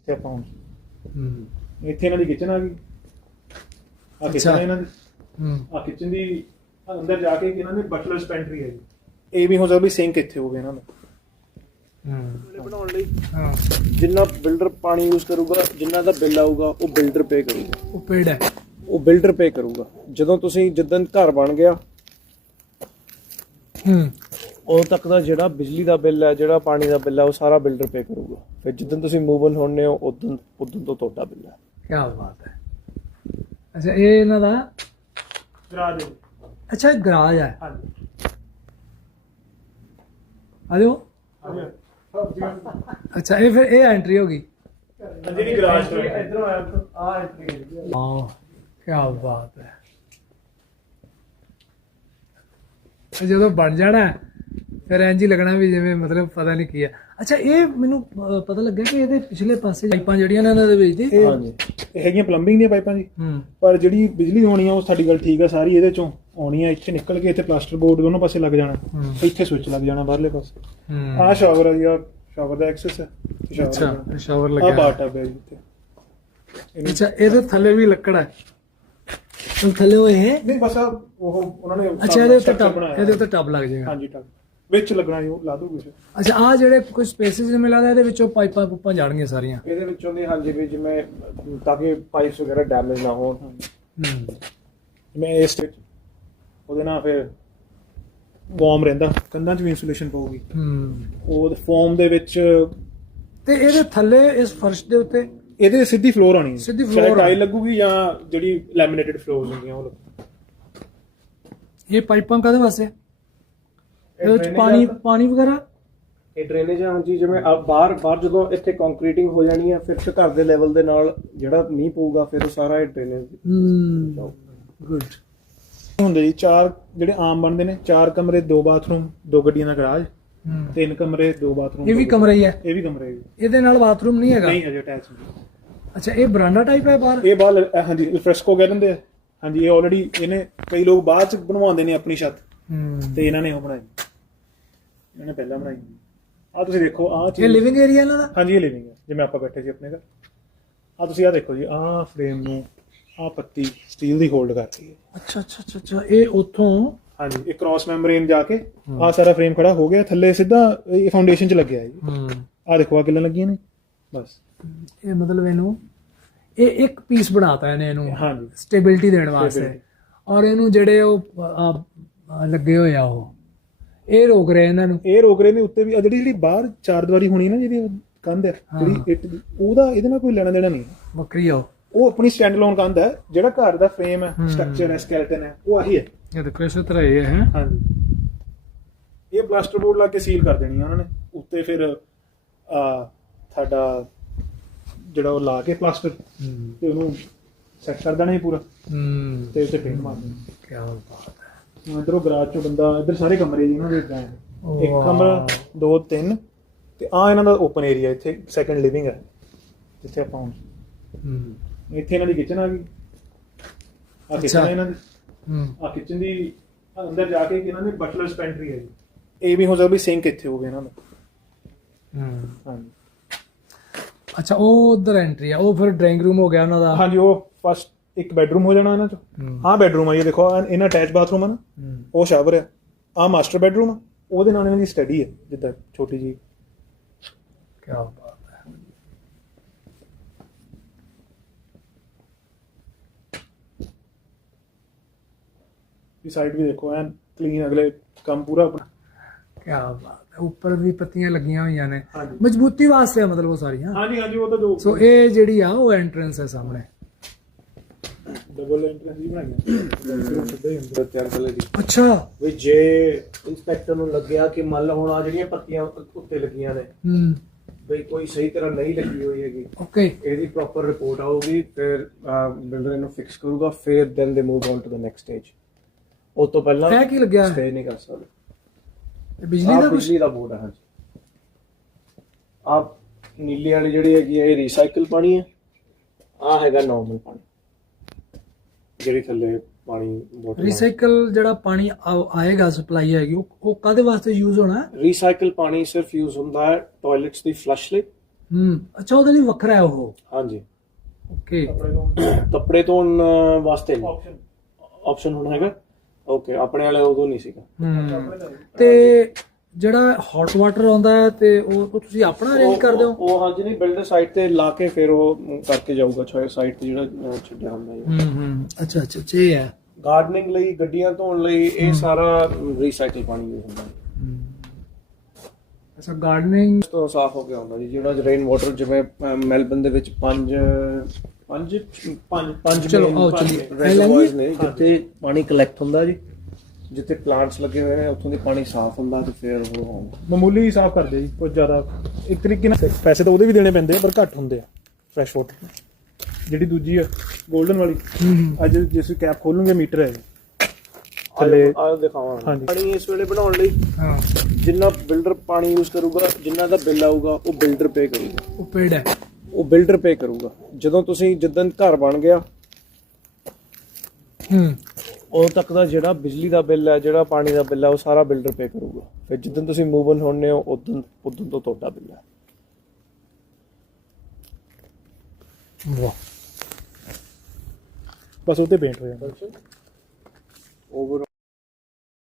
ਇੱਥੇ ਆਪਾਂ ਹੁਣ ਹੂੰ। ਇੱਥੇ ਇਹਨਾਂ ਦੀ ਕਿਚਨ ਆ ਗਈ। ਆ ਅੱਛਾ। ਕਿਚਨ ਇਹਨਾਂ ਦੀ। ਹੂੰ। ਆ ਕਿਚਨ ਦੀ ਆਹ ਅੰਦਰ ਜਾ ਕੇ ਇਹਨਾਂ ਦੀ ਬਟਲਰਸ ਪੈਂਟਰੀ ਹੈ ਜੀ। ਇਹ ਵੀ ਹੋ ਸਕਦਾ ਵੀ ਸਿੰਕ ਇੱਥੇ ਹੋਵੇ ਇਹਨਾਂ ਦਾ। ਹੂੰ। ਬਣਾਉਣ ਲਈ। ਹਾਂ। ਜਿੰਨਾ ਬਿਲਡਰ ਪਾਣੀ ਯੂਜ਼ ਕਰੂਗਾ ਜਿੰਨਾ ਦਾ ਬਿੱਲ ਆਊਗਾ ਉਹ ਬਿਲਡਰ ਪੇ ਕਰੂਗਾ। ਉਹ ਪੇੜ ਹੈ। ਉਹ ਬਿਲਡਰ ਪੇ ਕਰੂਗਾ। ਜਦੋਂ ਤੁਸੀਂ ਜਿੱਦਣ ਘਰ ਬਣ ਗਿਆ ਹੂੰ। ਉਦੋਂ ਤੱਕ ਦਾ ਜਿਹੜਾ ਬਿਜਲੀ ਦਾ ਬਿੱਲ ਹੈ ਜਿਹੜਾ ਪਾਣੀ ਦਾ ਬਿੱਲ ਹੈ ਉਹ ਸਾਰਾ ਬਿਲਡਰ ਪੇ ਕਰੂਗਾ। ਫਿਰ ਜਿੱਦਣ ਤੁਸੀਂ ਮੂਵ ਇਨ ਹੋਣੇ ਹੋ ਉਦੋਂ ਉਦੋਂ ਤੋਂ ਤੁਹਾਡਾ ਬਿੱਲ ਹੈ। ਕੀ ਬਾਤ ਹੈ। ਅੱਛਾ ਇਹ ਇਹਨਾਂ ਦਾ ਗਰਾਜ ਅੱਛਾ ਇਹ ਗਰਾਜ ਹੈ। ਹਾਂਜੀ। ਆ ਜਾਓ ਹਾਂਜੀ। ਅੱਛਾ ਇਹ ਫਿਰ ਇਹ ਐਂਟਰੀ ਹੋ ਗਈ। ਜਿਹੜੀ ਗਰਾਜ ਤੋਂ ਇਧਰੋਂ ਆਇਆ ਆ ਐਂਟਰੀ ਵਾਹ ਕੀ ਬਾਤ ਹੈ। ਜਦੋਂ ਬਣ ਜਾਣਾ ਹੈ, ਫਿਰ ਇੰਜ ਹੀ ਲੱਗਣਾ ਵੀ ਜਿਵੇਂ ਮਤਲਬ ਪਤਾ ਨਹੀਂ ਕੀ ਹੈ ਅੱਛਾ ਇਹ ਮੈਨੂੰ ਪਤਾ ਲੱਗਾ ਕਿ ਇਹਦੇ ਪਿਛਲੇ ਪਾਸੇ ਪਾਈਪਾਂ ਜਿਹੜੀਆਂ ਨੇ ਇਹਨਾਂ ਦੇ ਵਿੱਚ ਦੀ ਇਹ ਹਾਂਜੀ। ਇਹ ਹੈਗੀਆਂ ਪਲੰਬਿੰਗ ਦੀਆਂ ਪਾਈਪਾਂ ਜੀ। ਹੂੰ। ਪਰ ਜਿਹੜੀ ਬਿਜਲੀ ਆਉਣੀ ਆ ਉਹ ਸਾਡੀ ਗੱਲ ਠੀਕ ਆ ਸਾਰੀ ਇਹਦੇ ਚੋਂ ਆਉਣੀ ਆ। ਇੱਥੇ ਨਿਕਲ ਕੇ ਇੱਥੇ ਪਲਾਸਟਰ ਬੋਰਡ ਦੋਨੋਂ ਪਾਸੇ ਲੱਗ ਜਾਣਾ। ਇੱਥੇ ਸਵਿਚ ਲੱਗ ਜਾਣਾ ਬਾਹਰਲੇ ਪਾਸੇ। ਹੂੰ। ਆਹ ਸ਼ਾਵਰ ਆ ਜੀ ਆ ਸ਼ਾਵਰ ਦਾ ਐਕਸੈਸ ਹੈ ਅੱਛਾ ਸ਼ਾਵਰ ਆ ਲੱਗਿਆ। ਬਾਟਾ ਹੈ ਜੀ ਇੱਥੇ। ਇਹਨੂੰ- ਅੱਛਾ ਇਹਦੇ ਥੱਲੇ ਵੀ ਲੱਕੜ ਹੈ ਉਹ ਥੱਲੇ ਉਹ ਇਹ? ਨਹੀਂ ਬਸ ਆ ਉਹ ਉਹਨਾਂ ਨੇ ਅੱਛਾ ਇਹਦੇ ਉੱਤੇ structure ਟੱਬ ਬਣਾਇਆ। ਇਹਦੇ ਉੱਤੇ ਟੱਬ ਲੱਗ ਜਾਏਗਾ। ਹਾਂਜੀ ਟੱਬ ਵਿੱਚ ਲੱਗਣਾ ਜੀ ਉਹ ਲਾ ਦੋ ਕੁਝ ਅੱਛਾ ਆ ਜਿਹੜੇ ਕੁਝ ਸਪੇਸਿਸ ਨੇ ਮੈਨੂੰ ਲੱਗਦਾ ਇਹਦੇ ਵਿੱਚੋਂ ਪਾਈਪਾਂ ਪੁੱਪਾਂ ਜਾਣਗੀਆਂ ਸਾਰੀਆਂ? ਇਹਦੇ ਵਿੱਚੋਂ ਦੀ ਹਾਂਜੀ ਵੀ ਜਿਵੇਂ ਤਾਂ ਕਿ ਪਾਈਪਸ ਵਗੈਰਾ ਡੈਮੇਜ ਨਾ ਹੋਣ। ਹੂੰ। ਮੈਂ ਇਸ ਵਿੱਚ ਉਹਦੇ ਨਾਲ ਫਿਰ ਵਾਰਮ ਰਹਿੰਦਾ ਕੰਧਾਂ 'ਚ ਵੀ ਇਨਸੂਲੇਸ਼ਨ ਪਊਗੀ। ਹੂੰ। ਉਹ ਫੋਮ ਦੇ ਵਿੱਚ ਤੇ ਇਹਦੇ ਥੱਲੇ ਇਸ ਫਰਸ਼ ਦੇ ਉੱਤੇ? ਇਹਦੇ ਸਿੱਧੀ ਫਲੋਰ ਆਣੀ ਸਿੱਧੀ floor ਟਾਈਲ ਲੱਗੂਗੀ ਜਾਂ ਜਿਹੜੀ ਲੈਮੀਨੇਟਡ ਫਲੋਰਸ ਹੁੰਦੀਆਂ ਉਹ ਲੱਗੂ। ਇਹ ਪਾਈਪਾਂ ਕਾਹਦੇ ਵਾਸਤੇ? ਇਹਦੇ ਵਿੱਚ ਪਾਣੀ ਆ- ਪਾਣੀ ਵਗੈਰਾ? ਇਹ ਡਰੇਨੇਜ ਹਾਂਜੀ ਜਿਵੇਂ ਆ ਬਾਹਰ ਬਾਹਰ ਜਦੋਂ ਇੱਥੇ ਕੰਕਰੀਟਿੰਗ ਹੋ ਜਾਣੀ ਹੈ ਫਿਰ ਤੇ ਘਰ ਦੇ ਲੈਵਲ ਦੇ ਨਾਲ ਜਿਹੜਾ ਮੀਂਹ ਪਊਗਾ ਫਿਰ ਉਹ ਸਾਰਾ ਇਹ ਡਰੇਨੇਜ ਹੂੰ। ਗੁੱਡ ਹੁੰਦੇ ਜੀ ਚਾਰ ਜਿਹੜੇ ਆਮ ਬਣਦੇ ਨੇ ਚਾਰ ਕਮਰੇ ਦੋ ਬਾਥਰੂਮ ਦੋ ਗੱਡੀਆਂ ਦਾ ਗਰਾਜ ਤਿੰਨ ਕਮਰੇ ਦੋ ਬਾਥਰੂਮ ਇਹ ਵੀ ਕਮਰਾ ਹੀ ਹੈ? ਇਹ ਵੀ ਕਮਰੇ ਹੈ ਜੀ। ਇਹਦੇ ਨਾਲ ਬਾਥਰੂਮ ਨਹੀਂ ਹੈਗਾ? ਨਹੀਂ ਹਜੇ ਅਟੈਚ ਅੱਛਾ ਇਹ ਬਰਾਂਡਾ ਟਾਈਪ ਹੈ ਬਾਹਰ? ਇਹ ਬਾਹਰ ਹਾਂਜੀ ਫ੍ਰੈਸਕੋ ਕਹਿ ਦਿੰਦੇ ਆ। ਹਾਂਜੀ ਇਹ ਆਲਰੇਡੀ ਇਹਨੇ ਕਈ ਲੋਕ ਬਾਅਦ ਚ ਬਣਵਾਉਂਦੇ ਨੇ ਆਪਣੀ ਛੱਤ। ਤੇ ਇਹਨਾਂ ਨੇ ਉਹ ਬਣਾਈ। ਇਹਨਾਂ ਨੇ ਪਹਿਲਾਂ ਬਣਾਈ ਆ ਤੁਸੀਂ ਦੇਖੋ ਆ ਇਹ ਲਿਵਿੰਗ ਏਰੀਆ ਇਹਨਾਂ ਦਾ? ਹਾਂਜੀ ਇਹ ਲਿਵਿੰਗ ਹੈ ਜਿਵੇਂ ਆਪਾਂ ਬੈਠੇ ਸੀ ਆਪਣੇ ਘਰ। ਆ ਤੁਸੀਂ ਆ ਦੇਖੋ ਜੀ ਆ ਫਰੇਮ ਨੂੰ ਆ ਪੱਤੀ ਸਟੀਲ ਦੀ ਹੋਲਡ ਕਰਦੀ ਹੈ। ਅੱਛਾ ਅੱਛਾ ਅੱਛਾ ਅੱਛਾ। ਇਹ ਉੱਥੋਂ ਹਾਂਜੀ ਇਹ ਕ੍ਰਾਸ ਮੈਂਬਰੇਨ ਜਾ ਕੇ ਆ ਸਾਰਾ ਫਰੇਮ ਖੜਾ ਹੋ ਗਿਆ ਥੱਲੇ ਸਿੱਧਾ ਇਹ ਫਾਊਂਡੇਸ਼ਨ ਚ ਲੱਗਿਆ ਜੀ। ਹੂੰ। ਆ ਦੇਖੋ ਆ ਕਿੱਲਾਂ ਲੱਗੀਆਂ ਨੇ ਬਸ। ਇਹ ਮਤਲਬ ਇਹਨੂੰ ਇਹ ਇੱਕ ਪੀਸ ਬਣਾਤਾ ਇਹਨੇ ਇਹਨੂੰ ਹਾਂਜੀ। ਸਟੇਬਿਲਿਟੀ ਦੇਣ ਵਾਸਤੇ। ਔਰ ਇਹਨੂੰ ਜਿਹੜੇ ਉਹ ਲੱਗੇ ਹੋਏ ਆ ਉਹ। ਇਹ ਰੋਕ ਰਹੇ ਇਹਨਾਂ ਨੂੰ। ਇਹ ਰੋਕ ਰਹੇ ਨੇ ਉੱਤੇ ਵੀ ਆ ਜਿਹੜੀ ਜਿਹੜੀ ਬਾਹਰ ਚਾਰ ਦੀਵਾਰੀ ਹੋਣੀ ਨਾ ਜਿਹਦੀ ਕੰਧ ਹੈ ਜਿਹੜੀ ਇੱਟ ਦੀ ਉਹਦਾ ਇਹਦੇ ਨਾਲ ਕੋਈ ਲੈਣਾ ਦੇਣਾ ਨਹੀਂ। ਬੱਕਰੀ ਆਓ ਉਹ। ਆਪਣੀ ਸਟੈਂਡ ਅਲੋਨ ਕੰਧ ਹੈ ਜਿਹੜਾ ਘਰ ਦਾ ਫਰੇਮ ਹੈ ਸਟਰਕਚਰ ਹੈ ਸਕੈਲਟਨ ਹੈ ਉਹ ਆਹੀ ਹੈ। ਇਹ ਦੇਖੋ ਇਸੇ ਤਰ੍ਹਾਂ ਇਹ ਹੈ। ਹਾਂਜੀ। ਇਹ ਪਲਾਸਟਰ ਬੋਰਡ ਲਾ ਕੇ ਸੀਲ ਕਰ ਦੇਣੀ ਆ ਉਹਨਾਂ ਨੇ। ਉੱਤੇ ਫਿਰ ਆ ਸਾਡਾ ਜਿਹੜਾ ਉਹ ਲਾ ਕੇ ਪਲਾਸਟਰ ਤੇ ਉਹਨੂੰ ਸੈੱਟ ਕਰ ਦੇਣਾ ਹੀ ਪੂਰਾ। ਹੂੰ। ਤੇ ਉੱਤੇ ਪੇਂਟ ਮਾਰ ਦੇਣਾ। ਕੀ ਬਾਤ। ਇਧਰੋਂ ਗਰਾਜ ਚੋਂ ਬੰਦਾ ਇਧਰ ਸਾਰੇ ਕਮਰੇ ਜੀ ਇਹਨਾਂ ਦੇ ਇਦਾਂ ਹੈ। ਇੱਕ। ਕਮਰਾ ਦੋ ਤਿੰਨ ਤੇ ਆ ਇਹਨਾਂ ਦਾ ਓਪਨ ਏਰੀਆ ਇੱਥੇ ਸੈਕੰਡ ਲਿਵਿੰਗ ਹੈ ਜਿੱਥੇ ਆਪਾਂ ਹੁਣ ਹੂੰ। ਇੱਥੇ ਇਹਨਾਂ ਦੀ ਕਿਚਨ ਆ ਗਈ। ਆ। ਕਿਚਨ ਇਹਨਾਂ ਦੀ। ਹੂੰ। ਆ ਕਿਚਨ ਦੀ ਅੰਦਰ ਜਾ ਕੇ ਇਹਨਾਂ ਦੀ ਬਟਲਰਸ ਪੈਂਟਰੀ ਹੈ ਜੀ। ਇਹ ਵੀ ਹੋ ਸਕਦਾ ਵੀ ਸਿੰਕ ਇੱਥੇ ਹੋਵੇ ਇਹਨਾਂ ਦਾ। ਹੂੰ। ਹਾਂਜੀ। ਅੱਛਾ ਉਹ ਉਧਰ ਐਂਟਰੀ ਆ ਉਹ ਫਿਰ ਡਰਾਇੰਗ ਰੂਮ ਹੋ ਗਿਆ ਉਹਨਾਂ ਦਾ। ਹਾਂਜੀ ਉਹ ਫਸਟ ਇੱਕ ਬੈਡਰੂਮ ਹੋ ਜਾਣਾ ਇਹਨਾਂ ਚ। ਹੂੰ। ਆਹ ਬੈਡਰੂਮ ਆ ਇਹ ਦੇਖੋ ਇਹਨਾਂ ਅਟੈਚ ਬਾਥਰੂਮ ਆ ਨਾ ਉਹ ਸ਼ਾਵਰ ਹੈ ਆਹ ਮਾਸਟਰ ਬੈਡਰੂਮ ਆ ਉਹਦੇ ਨਾਲ ਇਹਨਾਂ ਦੀ ਸਟੱਡੀ ਹੈ ਜਿੱਦਾਂ ਛੋਟੀ ਜੀ ਕੀ ਬਾਤ ਹੈ। ਇਹ ਸਾਈਡ ਵੀ ਦੇਖੋ ਐਨ ਕਲੀਨ ਅਗਲੇ ਕੰਮ ਪੂਰਾ ਆਪਣਾ। ਕੀ ਬਾਤ ਹੈ ਉੱਪਰ ਵੀ ਪੱਤੀਆਂ ਲੱਗੀਆਂ ਹੋਈਆਂ ਨੇ। ਮਜ਼ਬੂਤੀ ਵਾਸਤੇ ਆ ਮਤਲਬ ਉਹ ਸਾਰੀਆਂ। ਹਾਂਜੀ ਹਾਂਜੀ ਉਹ ਤਾਂ ਜੋ ਸੋ ਇਹ ਜਿਹੜੀ ਆ ਉਹ ਐਂਟਰੈਂਸ ਹੈ ਸਾਹਮਣੇ। ਡਬਲ ਐਂਟਰੈਂਸ ਹੀ ਬਣਾਈ ਹੈ ਸਿੱਧਾ ਹੀ ਹੁੰਦਾ ਤਿਆਰ ਕਲੇ ਦੀ ਅੱਛਾ। ਵੀ ਜੇ ਇਨਸਪੈਕਟਰ ਨੂੰ ਲੱਗਿਆ ਕਿ ਮੰਨ ਲਓ ਹੁਣ ਆ ਜਿਹੜੀਆਂ ਪੱਤੀਆਂ ਉੱਤੇ ਲੱਗੀਆਂ ਨੇ ਹੂੰ। ਬਈ ਕੋਈ ਸਹੀ ਤਰ੍ਹਾਂ ਨਹੀਂ ਲੱਗੀ ਹੋਈ ਹੈਗੀ। ਓਕੇ ਇਹਦੀ ਪ੍ਰੋਪਰ ਰਿਪੋਰਟ ਆਊਗੀ ਫਿਰ ਬਿਲਡਰ ਇਹਨੂੰ ਫਿਕਸ ਕਰੂਗਾ ਫਿਰ then they move on to the next stage ਉਹ ਤੋਂ ਪਹਿਲਾਂ ਇਹ ਕੀ ਲੱਗਿਆ? ਸਟੇ ਨਹੀਂ ਕਰ ਸਕਦੇ। ਬਿਜਲੀ ਦਾ ਬਿਜਲੀ ਦਾ ਬੋਰਡ ਹੈ ਹਾਂਜੀ। ਆਹ ਨੀਲੀ ਵਾਲੀ ਜਿਹੜੀ ਹੈਗੀ ਹੈ ਇਹ ਰੀਸਾਈਕਲ ਪਾਣੀ ਹੈ ਆ ਹੈਗਾ ਨਾਰਮਲ ਪਾਣੀ। ਜਿਹੜੀ ਥੱਲੇ ਪਾਣੀ ਬੋਟਲ ਰੀਸਾਈਕਲ ਜਿਹੜਾ ਪਾਣੀ ਆਏਗਾ ਸਪਲਾਈ ਆਏਗੀ ਉਹ ਉਹ ਕਾਦੇ ਵਾਸਤੇ ਯੂਜ਼ ਹੋਣਾ? ਹੈ? ਰੀਸਾਈਕਲ ਪਾਣੀ ਸਿਰਫ ਯੂਜ਼ ਹੁੰਦਾ ਹੈ ਟਾਇਲਟਸ ਦੀ ਫਲਸ਼ ਲਈ। ਹੂੰ ਅੱਛਾ ਉਹਦੇ ਲਈ ਵੱਖਰਾ ਹੈ ਉਹ। ਹਾਂਜੀ। ਓਕੇ ਕੱਪੜੇ ਤੋਂ ਕੱਪੜੇ ਧੋਣ ਵਾਸਤੇ ਨਹੀਂ। ਆਪਸ਼ਨ ਆਪਸ਼ਨ ਹੁਣ ਹੈਗਾ। ਓਕੇ ਆਪਣੇ ਵਾਲੇ ਉਦੋਂ ਨਹੀਂ ਸੀਗਾ। ਹੂੰ। ਤੇ ਜਿਹੜਾ ਹੌਟ ਵਾਟਰ ਆਉਂਦਾ ਹੈ ਤੇ ਉਹ ਉਹ ਤੁਸੀਂ ਆਪਣਾ ਅਰੇਂਜ ਕਰਦੇ ਹੋ? ਉਹ ਹਾਂਜੀ ਨਹੀਂ ਬਿਲਡਰ ਸਾਈਟ ਤੇ ਲਾ ਕੇ ਫਿਰ ਉਹ ਕਰਕੇ ਜਾਊਗਾ ਛੋਏ ਸਾਈਟ ਤੇ ਜਿਹੜਾ ਛੱਡਿਆ ਹੁੰਦਾ ਹੈ। ਹੂੰ ਹੂੰ ਅੱਛਾ ਅੱਛਾ ਇਹ ਹੈ। ਗਾਰਡਨਿੰਗ ਲਈ ਗੱਡੀਆਂ ਧੋਣ ਲਈ ਇਹ ਸਾਰਾ ਰੀਸਾਈਕਲ ਪਾਣੀ ਯੂਜ਼ ਹੁੰਦਾ ਹੈ। ਅੱਛਾ ਗਾਰਡਨਿੰਗ ਤੋਂ ਸਾਫ਼ ਹੋ ਕੇ ਆਉਂਦਾ ਜੀ ਜਿਹੜਾ ਰੇਨ ਵਾਟਰ ਜਿਵੇਂ ਮੈਲਬਨ ਦੇ ਵਿੱਚ ਪੰਜ ਪੰਜ ਪੰਜ ਪੰਜ ਚਲੋ, ਆਓ ਚੱਲੀਏ। ਨੇ ਜਿੱਥੇ ਪਾਣੀ ਕਲੈਕਟ ਹੁੰਦਾ ਜੀ। ਜਿੱਥੇ ਪਲਾਂਟਸ ਲੱਗੇ ਹੋਏ ਨੇ ਉੱਥੋਂ ਦੀ ਪਾਣੀ ਸਾਫ਼ ਹੁੰਦਾ ਤੇ ਫਿਰ ਉਹ ਆਉਂਦਾ। ਮਾਮੂਲੀ ਹੀ ਸਾਫ਼ ਕਰਦੇ ਜੀ ਕੁਝ ਜ਼ਿਆਦਾ। ਇੱਕ ਤਰੀਕੇ ਨਾਲ ਪੈਸੇ ਤਾਂ ਉਹਦੇ ਵੀ ਦੇਣੇ ਪੈਂਦੇ ਆ ਪਰ ਘੱਟ ਹੁੰਦੇ ਆ ਫਰੈਸ਼ ਵਾਟਰ ਜਿਹੜੀ ਦੂਜੀ ਆ 골ਡਨ ਵਾਲੀ ਅੱਜ ਜਿਸ ਕੈਪ ਖੋਲੂਗੇ ਮੀਟਰ ਹੈ ਥੱਲੇ। ਆਹ ਦਿਖਾਵਾਂਗੇ ਹਾਂਜੀ। ਪਾਣੀ ਇਸ ਵੇਲੇ ਬਣਾਉਣ ਲਈ ਹਾਂ। ਜਿੰਨਾ ਬਿਲਡਰ ਪਾਣੀ ਯੂਜ਼ ਕਰੂਗਾ ਜਿੰਨਾ ਦਾ ਬਿੱਲ ਆਊਗਾ ਉਹ ਬਿਲਡਰ ਪੇ ਕਰੂਗਾ। ਉਹ ਪੇੜ ਹੈ। ਉਹ ਬਿਲਡਰ ਪੇ ਕਰੂਗਾ। ਜਦੋਂ ਤੁਸੀਂ ਜਿੱਦਣ ਘਰ ਬਣ ਗਿਆ ਹੂੰ। ਉਦੋਂ ਤੱਕ ਦਾ ਜਿਹੜਾ ਬਿਜਲੀ ਦਾ ਬਿੱਲ ਹੈ ਜਿਹੜਾ ਪਾਣੀ ਦਾ ਬਿੱਲ ਹੈ ਉਹ ਸਾਰਾ ਬਿਲਡਰ ਪੇ ਕਰੂਗਾ। ਫਿਰ ਜਿੱਦਣ ਤੁਸੀਂ ਮੂਵ ਔਨ ਹੋਣੇ ਹੋ ਉਦੋਂ ਉਦੋਂ ਤੋਂ ਤੁਹਾਡਾ ਬਿੱਲ ਹੈ। ਵਾਹ। ਬਸ ਉਹਤੇ ਪੇਂਟ ਹੋ ਜਾਂਦਾ ਓਵਰ